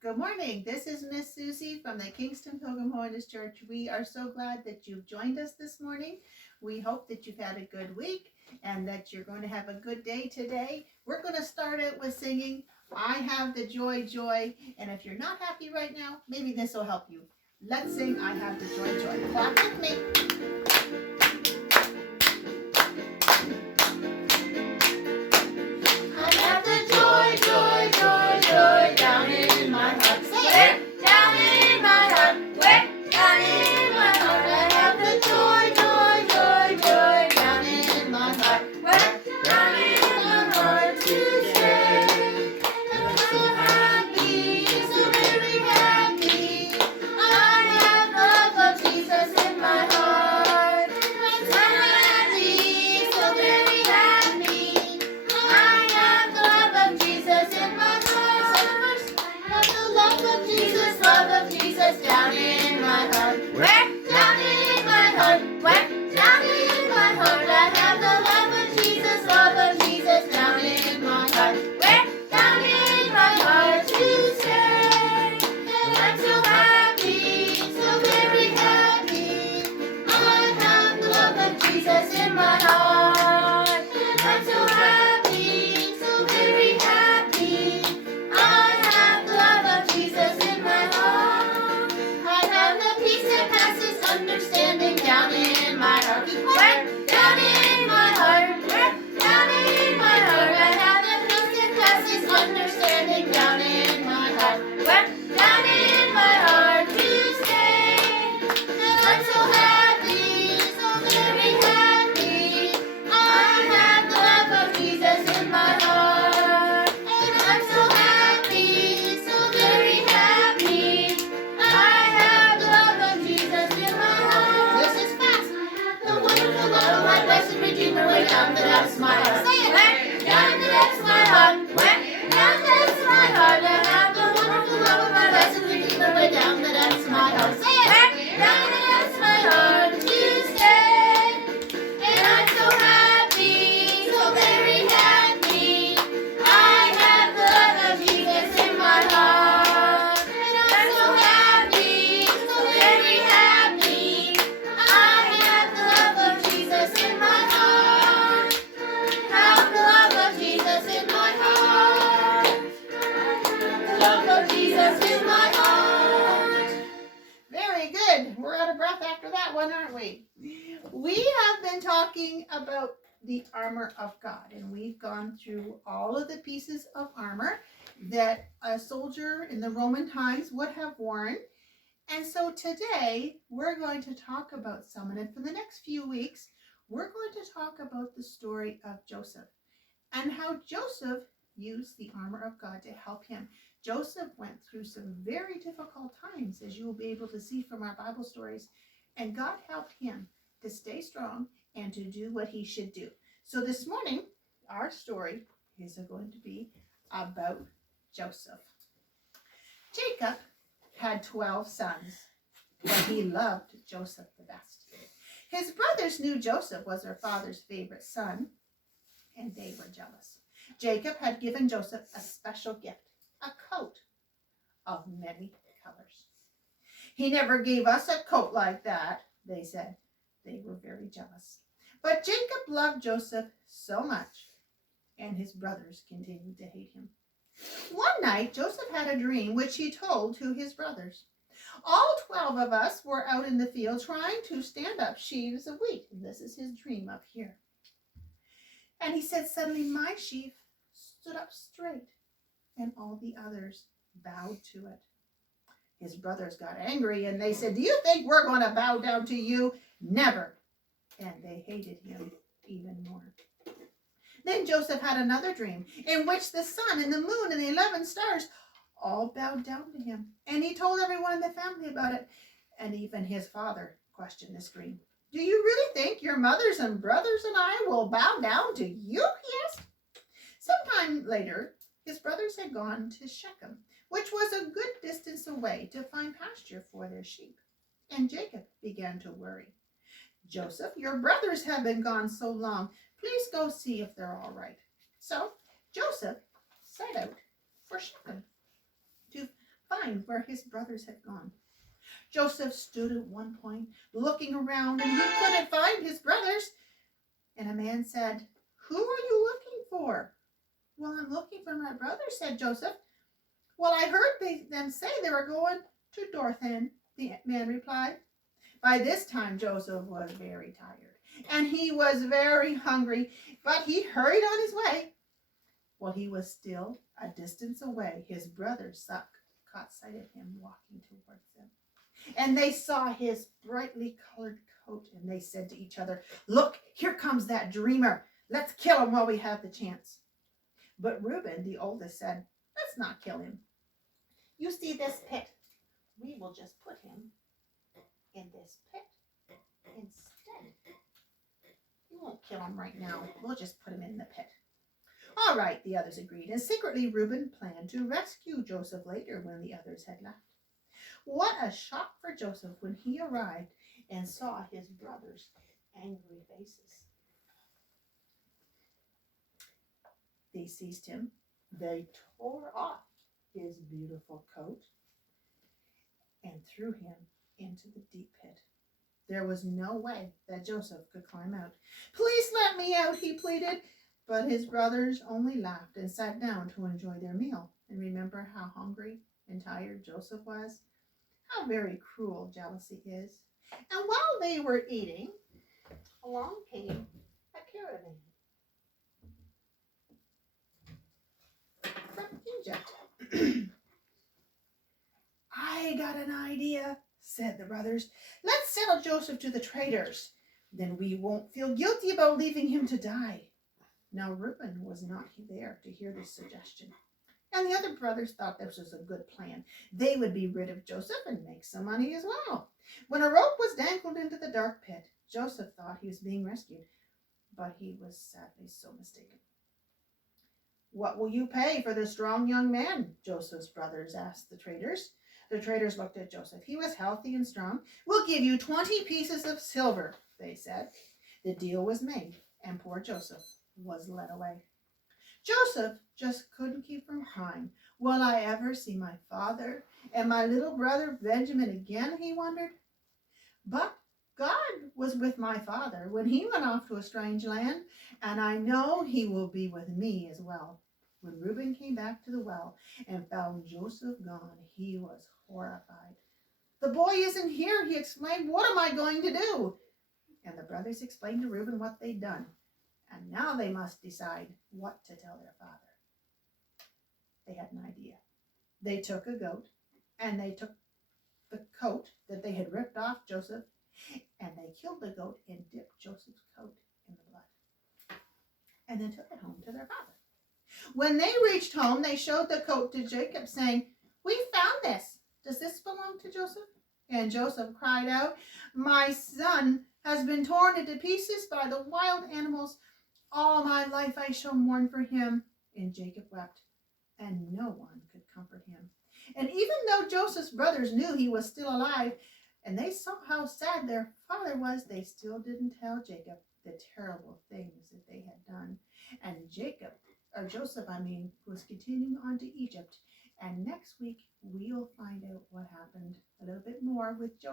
Good morning. This is Miss Susie from the Kingston Pilgrim Holiness Church. We are so glad that you've joined us this morning. We hope that you've had a good week and that you're going to have a good day today. We're going to start out with singing, I Have the Joy, Joy. And if you're not happy right now, maybe this will help you. Let's sing, I Have the Joy, Joy. Clap with me. I have the joy, joy, joy, joy down in my heart. Say it. Down in my heart. Where? Down in my heart. I have the joy, joy, joy, joy down in my heart. Where? Down in my heart to stay. And I'm so happy, so very happy. I have the love of Jesus in my heart. I'm so happy, so very happy. I have the love of Jesus in my heart. I have the love of Jesus down in my heart. Where? Down in my heart. Where? Down in my heart. I have the love of Jesus down in my heart. Where? Down in my heart to stay. And I'm so happy, so very happy. I have the love of Jesus in my heart. And I'm so happy, so very happy. I have the love of Jesus in my heart. I have the peace that passes understanding down in my heart. Where? Down in my heart. Where? Down in my heart. I have the peace that passes understanding down in my heart. Where? Down in my heart to stay. And I'm so happy, so very happy. I have the love of Jesus in my heart. And I'm so happy, so very happy. I have the love of Jesus in my heart. This is fast. The wonderful love of my blessed Redeemer way down the depths of my heart. Say it. Where? Down in the depths of my heart. Where? Down the depths of my heart. I have the wonderful love of my blessed Redeemer way down the depths of my heart. Say it. Where? Down in the depths of my heart to stay. And I'm so happy, so very happy. I have the love of Jesus in my heart. And I'm so happy, so very happy. I have the love of Jesus in my heart. Have the love of Jesus in my heart. The love of Jesus in my heart. Very good. We're out of breath after that one, aren't we? We have been talking about the armor of God, and we've gone through all of the pieces of armor that a soldier in the Roman times would have worn. And so today we're going to talk about some, and for the next few weeks, we're going to talk about the story of Joseph and how Joseph used the armor of God to help him. Joseph went through some very difficult times, as you will be able to see from our Bible stories, and God helped him to stay strong and to do what he should do. So this morning, our story is going to be about Joseph. Jacob had 12 sons, but he loved Joseph the best. His brothers knew Joseph was their father's favorite son, and they were jealous. Jacob had given Joseph a special gift, a coat of many colors. He never gave us a coat like that, they said. They were very jealous. But Jacob loved Joseph so much, and his brothers continued to hate him. One night, Joseph had a dream which he told to his brothers. All 12 of us were out in the field trying to stand up sheaves of wheat. And this is his dream up here. And he said, suddenly my sheaf stood up straight, and all the others bowed to it. His brothers got angry, and they said, do you think we're going to bow down to you? Never. And they hated him even more. Then Joseph had another dream in which the sun and the moon and the 11 stars all bowed down to him. And he told everyone in the family about it. And even his father questioned this dream. Do you really think your mothers and brothers and I will bow down to you? He asked. Sometime later, his brothers had gone to Shechem, which was a good distance away, to find pasture for their sheep. And Jacob began to worry. Joseph, your brothers have been gone so long. Please go see if they're all right. So Joseph set out for Shechem to find where his brothers had gone. Joseph stood at one point, looking around, and he couldn't find his brothers. And a man said, "Who are you looking for?" "Well, I'm looking for my brothers," said Joseph. "Well, I heard them say they were going to Dothan," the man replied. By this time, Joseph was very tired, and he was very hungry, but he hurried on his way. While he was still a distance away, his brothers caught sight of him walking towards them. And they saw his brightly colored coat, and they said to each other, "Look, here comes that dreamer. Let's kill him while we have the chance." But Reuben, the oldest, said, "Let's not kill him. You see this pit? We will just put him in this pit instead. We won't kill him right now. We'll just put him in the pit." "All right," the others agreed, and secretly Reuben planned to rescue Joseph later when the others had left. What a shock for Joseph when he arrived and saw his brothers' angry faces. They seized him. They tore off his beautiful coat and threw him into the deep pit. There was no way that Joseph could climb out. "Please let me out," he pleaded. But his brothers only laughed and sat down to enjoy their meal and remember how hungry and tired Joseph was. How very cruel jealousy is. And while they were eating, along came a caravan from Egypt. "I got an idea," said the brothers. "Let's sell Joseph to the traders. Then we won't feel guilty about leaving him to die." Now Reuben was not there to hear this suggestion, and the other brothers thought this was a good plan. They would be rid of Joseph and make some money as well. When a rope was dangled into the dark pit, Joseph thought he was being rescued, but he was sadly so mistaken. "What will you pay for this strong young man?" Joseph's brothers asked the traders. The traders looked at Joseph. He was healthy and strong. "We'll give you 20 pieces of silver," they said. The deal was made, and poor Joseph was led away. Joseph just couldn't keep from crying. "Will I ever see my father and my little brother Benjamin again?" he wondered. But God was with my father when he went off to a strange land, and I know he will be with me as well. When Reuben came back to the well and found Joseph gone, he was horrified. "The boy isn't here," he exclaimed. "What am I going to do?" And the brothers explained to Reuben what they'd done. And now they must decide what to tell their father. They had an idea. They took a goat, and they took the coat that they had ripped off Joseph, and they killed the goat and dipped Joseph's coat in the blood, and then took it home to their father. When they reached home, they showed the coat to Jacob, saying, "We found this. Does this belong to Joseph?" And Joseph cried out, "My son has been torn into pieces by the wild animals. All my life I shall mourn for him." And Jacob wept, and no one could comfort him. And even though Joseph's brothers knew he was still alive, and they saw how sad their father was, they still didn't tell Jacob the terrible things that they had done. And Joseph, was continuing on to Egypt. And next week, we'll find out what happened a little bit more with Joseph.